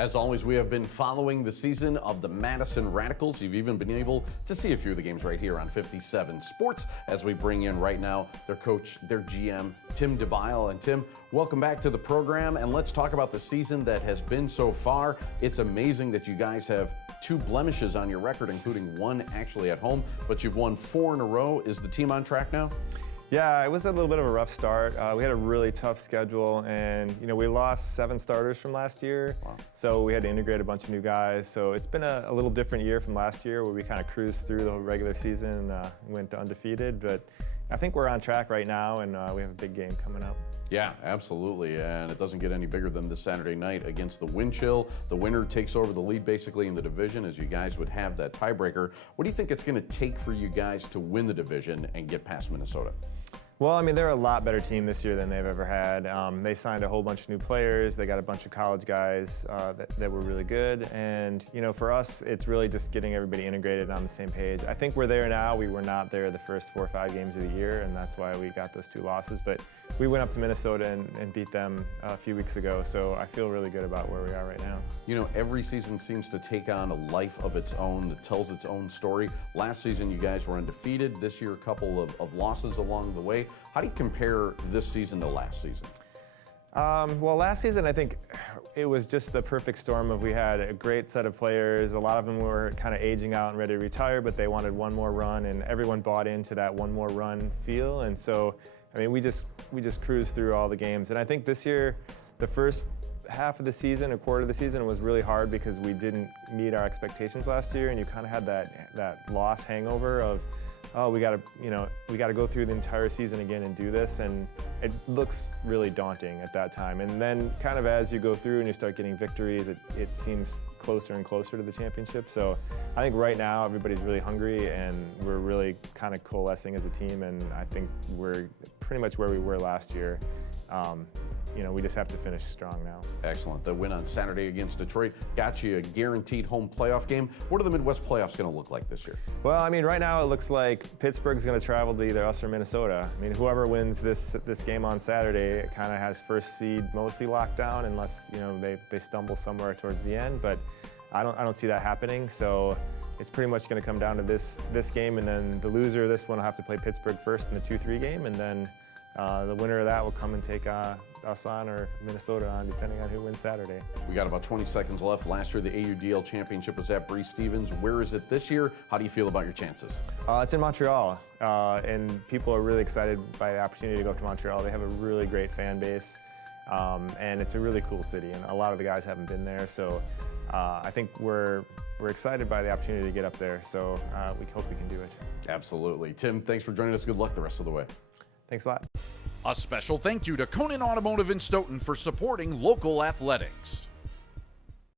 As always, we have been following the season of the Madison Radicals. You've even been able to see a few of the games right here on 57 Sports as we bring in right now their coach, their GM, Tim DeBile. And Tim, welcome back to the program, and let's talk about the season that has been so far. It's amazing that you guys have 2 blemishes on your record, including 1 actually at home, but you've won 4 in a row. Is the team on track now? Yeah, it was a little bit of a rough start. We had a really tough schedule, and we lost 7 starters from last year. Wow. So we had to integrate a bunch of new guys. So it's been a little different year from last year, where we kind of cruised through the regular season and went undefeated. But I think we're on track right now, and we have a big game coming up. Yeah, absolutely, and it doesn't get any bigger than this Saturday night against the Wind Chill. The winner takes over the lead basically in the division, as you guys would have that tiebreaker. What do you think it's going to take for you guys to win the division and get past Minnesota? Well, I mean, they're a lot better team this year than they've ever had. They signed a whole bunch of new players. They got a bunch of college guys that were really good. And, for us, it's really just getting everybody integrated on the same page. I think we're there now. We were not there the first 4 or 5 games of the year, and that's why we got those 2 losses. But we went up to Minnesota and beat them a few weeks ago, so I feel really good about where we are right now. Every season seems to take on a life of its own that tells its own story. Last season, you guys were undefeated. This year, a couple of losses along the way. How do you compare this season to last season? Well, last season, I think it was just the perfect storm of we had a great set of players. A lot of them were kind of aging out and ready to retire, but they wanted one more run, and everyone bought into that one more run feel. And so, I mean, we just cruised through all the games. And I think this year, the first half of the season, a quarter of the season, was really hard because we didn't meet our expectations last year, and you kind of had that loss hangover of, oh, we got to go through the entire season again and do this, and it looks really daunting at that time. And then kind of as you go through and you start getting victories, it seems closer and closer to the championship. So I think right now everybody's really hungry, and we're really kind of coalescing as a team, and I think we're pretty much where we were last year. We just have to finish strong now. Excellent. The win on Saturday against Detroit got you a guaranteed home playoff game. What are the Midwest playoffs going to look like this year? Well, I mean, right now it looks like Pittsburgh's going to travel to either us or Minnesota. I mean, whoever wins this game on Saturday kind of has first seed mostly locked down, unless they stumble somewhere towards the end. But I don't see that happening. So it's pretty much going to come down to this game, and then the loser of this one will have to play Pittsburgh first in the 2-3 game, and then the winner of that will come and take us on or Minnesota on, depending on who wins Saturday. We got about 20 seconds left. Last year, the AUDL championship was at Bree Stevens. Where is it this year? How do you feel about your chances? It's in Montreal, and people are really excited by the opportunity to go to Montreal. They have a really great fan base, and it's a really cool city, and a lot of the guys haven't been there, so I think we're excited by the opportunity to get up there, so we hope we can do it. Absolutely. Tim, thanks for joining us. Good luck the rest of the way. Thanks a lot. A special thank you to Conan Automotive in Stoughton for supporting local athletics.